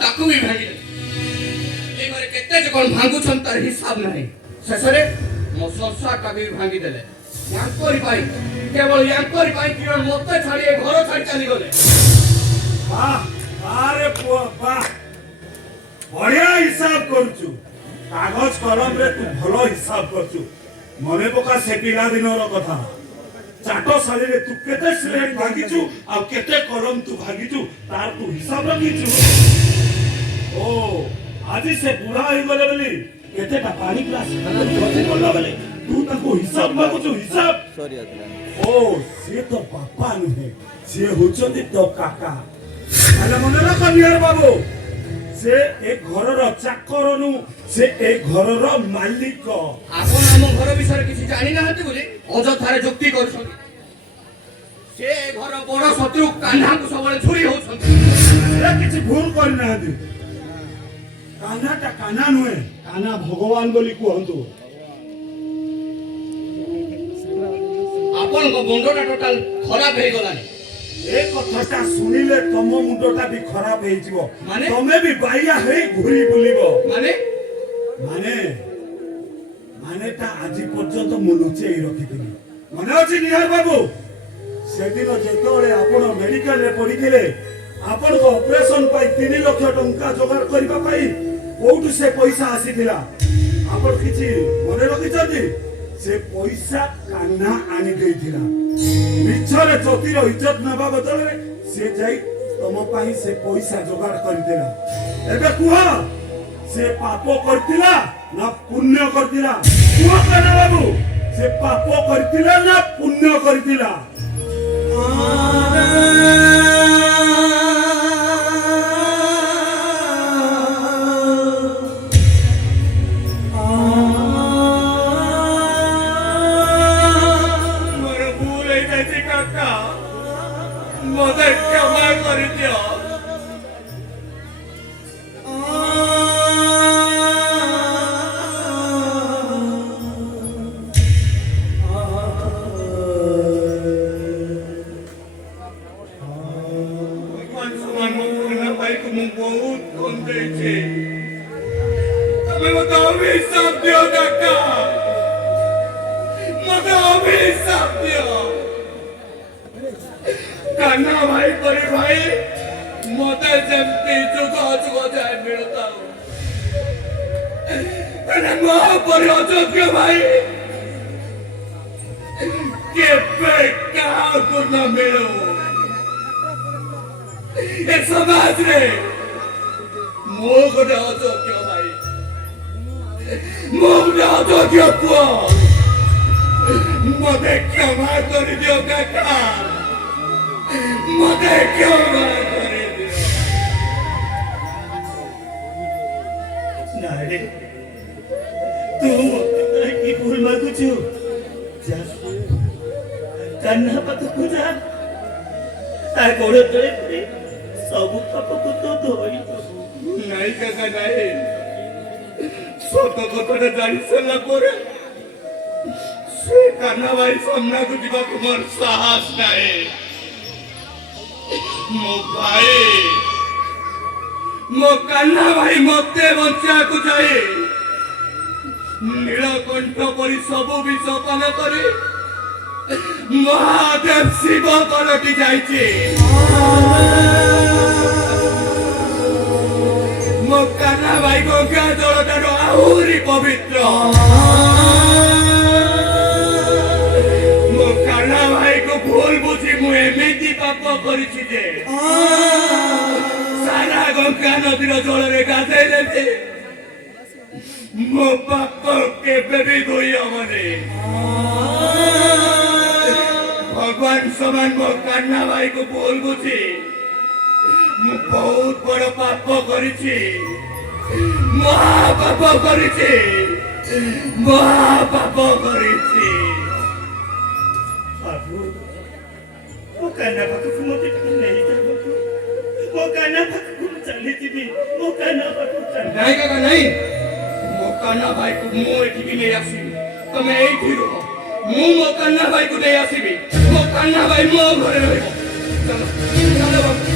ताकू भी भांगी ए घरे केते जे कोन भांगु छन तार हिसाब नाही शेषरे मो संसारटा भी भांगी देले यांकोरी पाई केवल यांकोरी पाई किरण मते छाडी ए घर छाडी चली गले वाह अरे वाह बढ़िया हिसाब करछु कागज कलम रे तू भलो हिसाब करछु मने पका से पिला दिनर कथा चाटो साली रे तू केते स्लेट भागिछु आ केते कलम तू भागिछु तार तू हिसाब रखिछु ओ आदि से बुढ़ा होई गले बोली केते टा पानी ग्लास बोलला बोले तू ताको हिसाब मागुछु हिसाब सॉरी ओ से तो पापा नुहे से होचंदी तो काका आला मने रख नियर बाबू से एक घरर चाकरनु से एक घरर मालिक आपण हम घर विषय किछि जानि नाहते बोली अजथारे जुक्ति करछन से घर बड़ शत्रु कान्हा को सबले छुरी होछन से किछि भूल कर नाहते कान्हाटा कान्हा नुहे कान्हा भगवान बोली कहंतु आपण को मुंडटा टोटल खराब हे गलानी ए कथाटा सुनिले तम मुंडटा भी खराब हे जिवो माने तमे भी बाइया हे घुरी बुलिबो माने माने माने ता आजि पर्यंत मुलुचे रखिथिनि मने अछि निहार बाबू सेदिन जेतोले आपण मेडिकल रे पडिथिले आपण को ऑपरेशन पाई 3 लाख टंका जोगार करबा पाई कोउटु से पैसा आसीथिला आपण किछि मने रखिछथि से पैसा कान्हा आनी देथिला मिछरे चोतीर इज्जत नबा बदले से जाई तम पाई से पैसा जोगार करथिला एबे कुहा से पापो करथिला ना पुण्य करथिला कुहा कान्हा बाबू से पापो करथिला ना पुण्य करथिला मदद क्षमा कर दियो भगवान समान मोहन भाई को मुझे बहुत कौन दे छे तमे बताओ भी सब दियो काका बताओ भी सब दियो कान्हा भाई परे भाई मोते जमती जुगा जुगा जाए मिलता हूँ तेरे माँ पर अजोग्य भाई के पे कहाँ को न मिलो एक समाज रे मोग ने अजोग्य भाई मोग ने अजोग्य पुआ मोते क्षमा कर दियो काका मते क्यों मार करे दियो नारे तू की भूल मागुछु जा कान्हा पत पूजा ता गोड़े तळे पड़े सब पाप को तो धोई नहीं काका नहीं सत कथाटा जानी सला परे से कान्हा भाई सामना को जीवा कुमार साहस नहीं मो भाई मो कान्हा भाई मते बंचा को जाए नीलकंठ परि सब विषपान करे महादेव शिव कलटी जाइछे मो कान्हा भाई गंगा जलटारो आहुरी पवित्र मो कान्हा भाई को भूल बुझी मु एमिति पाप करिछि जे सारा गंगा नदीर जल रे गाधे देबे मो पाप केबे भी धोई हमने भगवान समान मो कान्हा भाई को भूल बुझी मु बहुत बड़ पाप करिछि महापाप करिछि महापाप करिछि बाबू वो कान्हा पाखु मते नहीं जाबो वो कान्हा पाखु चली जीबी वो कान्हा पाखु चली नहीं काका नहीं मो कान्हा भाई को मु एठी भी ले आसीबी तमे एठी रहो मु मो कान्हा भाई को ले आसीबी मो कान्हा भाई मो घरे रहबो चलो चलो